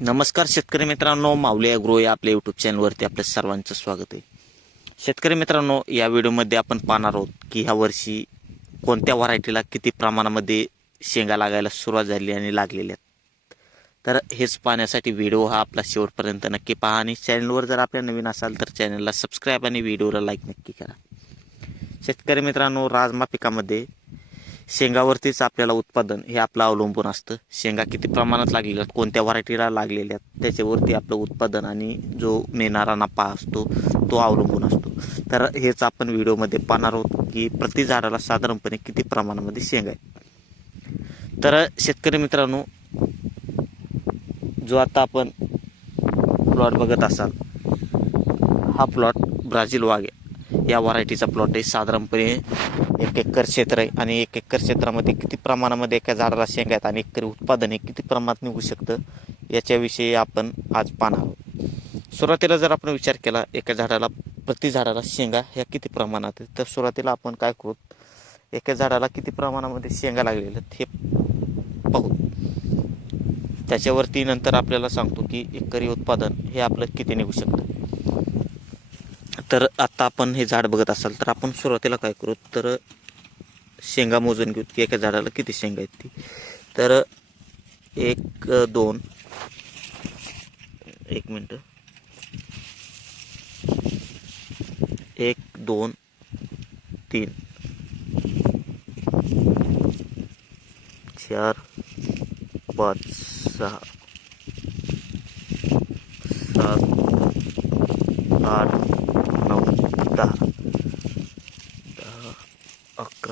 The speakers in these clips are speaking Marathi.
नमस्कार शेतकरी मित्रांनो माऊली अॅग्रो या आपल्या यूट्यूब चॅनलवरती आपल्या सर्वांचं स्वागत आहे. शेतकरी मित्रांनो या व्हिडिओमध्ये आपण पाहणार आहोत की ह्या वर्षी कोणत्या व्हरायटीला किती प्रमाणामध्ये शेंगा लागायला सुरुवात झाली आणि लागलेल्या आहेत. तर हेच पाहण्यासाठी व्हिडिओ हा आपला शेवटपर्यंत नक्की पहा आणि चॅनलवर जर आपल्या नवीन असाल तर चॅनलला सबस्क्राईब आणि व्हिडिओला लाईक नक्की करा. शेतकरी मित्रांनो राजमा पिकामध्ये शेंगावरतीच आपल्याला उत्पादन हे आपलं अवलंबून असतं. शेंगा किती प्रमाणात लागलेल्या आहेत कोणत्या व्हरायटीला लागलेल्या आहेत त्याच्यावरती आपलं उत्पादन आणि जो मिळणारा नफा असतो तो अवलंबून असतो. तर हेच आपण व्हिडिओमध्ये पाहणार आहोत की प्रति झाडाला साधारणपणे किती प्रमाणामध्ये शेंगा आहे तर शेतकरी मित्रांनो जो आता आपण प्लॉट बघत असाल हा प्लॉट ब्राझील वाघ आहे. या व्हरायटीचा प्लॉट आहे. साधारणपणे एक एकर क्षेत्र आहे आणि एक एकर क्षेत्रामध्ये किती प्रमाणामध्ये एका झाडाला शेंगा आहेत आणि एकरी उत्पादन हे किती प्रमाणात निघू शकतं याच्याविषयी आपण आज पाहणार आहोत. सुरुवातीला जर आपण विचार केला एका झाडाला प्रति झाडाला शेंगा ह्या किती प्रमाणात आहेत? तर सुरुवातीला आपण काय करू? एका झाडाला किती प्रमाणामध्ये शेंगा लागलेल्या हे पाहू. त्याच्यावरती नंतर आपल्याला सांगतो की एकरी उत्पादन हे आपलं किती निघू शकतं. तर आता आपण हे झाड बघत असाल तर आपण सुरुवातीला काय करू? तर शेंगा मोजून घेऊ. की एका झाडाला किती शेंगा आहेत ती? तर एक दोन एक मिनटं. एक दोन तीन. चार पाच सहा. सात आठ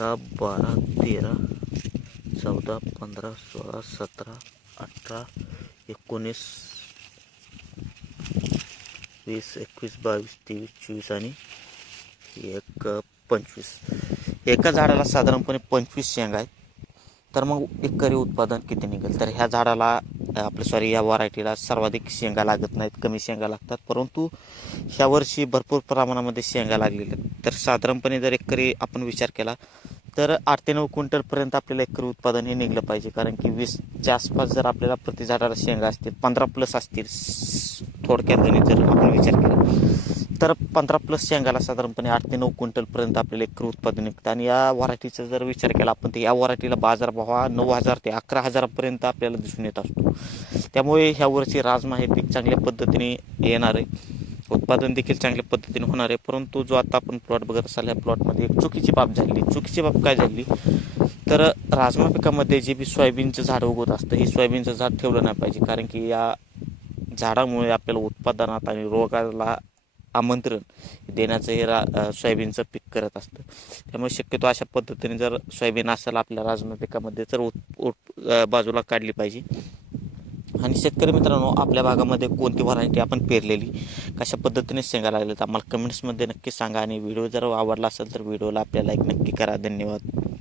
अकरा बारा तेरा चौदा पंधरा सोळा सतरा अठरा एकोणीस वीस एकवीस बावीस तेवीस चोवीस आणि एक पंचवीस. एका झाडाला साधारणपणे पंचवीस शेंगा आहेत. तर मग एकरी उत्पादन किती निघेल? तर ह्या झाडाला आपलं सॉरी या व्हरायटीला सर्वाधिक शेंगा लागत नाहीत कमी शेंगा लागतात. परंतु ह्या वर्षी भरपूर प्रमाणामध्ये शेंगा लागलेल्या आहेत. तर साधारणपणे जर एकरी आपण विचार केला तर आठ ते नऊ क्विंटलपर्यंत आपल्याला एकरी उत्पादन हे निघलं पाहिजे. कारण की वीसच्या आसपास जर आपल्याला प्रति झाडाला शेंगा असतील पंधरा प्लस असतील थोडक्यात गणित जर आपण विचार केला तर पंधरा प्लस शेंगाला साधारणपणे आठ ते नऊ क्विंटलपर्यंत आपल्याला एकरी उत्पादन निघतं. आणि या व्हरायटीचा जर विचार केला आपण तर या व्हरायटीला बाजारभाव हा नऊ हजार ते अकरा हजारापर्यंत आपल्याला दिसून येत असतो. त्यामुळे ह्या वर्षी राजमा हे पीक चांगल्या पद्धतीने येणार आहे. उत्पादन देखील चांगल्या पद्धतीने होणार आहे. परंतु जो आता आपण प्लॉट बघत असाल या प्लॉटमध्ये एक चुकीची बाब झाली चुकीची बाब काय झाली तर राजमा पिकामध्ये जे बी सोयाबीनचं झाड उगवत असतं हे सोयाबीनचं झाड ठेवलं नाही पाहिजे. कारण की या झाडामुळे आपल्याला उत्पादनात आणि रोगाला आमंत्रण देण्याचं हे रा सोयाबीनचं पीक करत असतं. त्यामुळे शक्यतो अशा पद्धतीने जर सोयाबीन असेल आपल्या राजमा पिकामध्ये तर उत उत बाजूला काढली पाहिजे. आणि शेतकरी मित्रांनो आपल्या भागामध्ये कोणती व्हरायटी आपण पेरलेली कशा पद्धतीने शेंगा लागलेत तर आम्हाला कमेंट्समध्ये नक्की सांगा आणि व्हिडिओ जर आवडला असेल तर व्हिडिओला आपल्याला एक नक्की करा. धन्यवाद.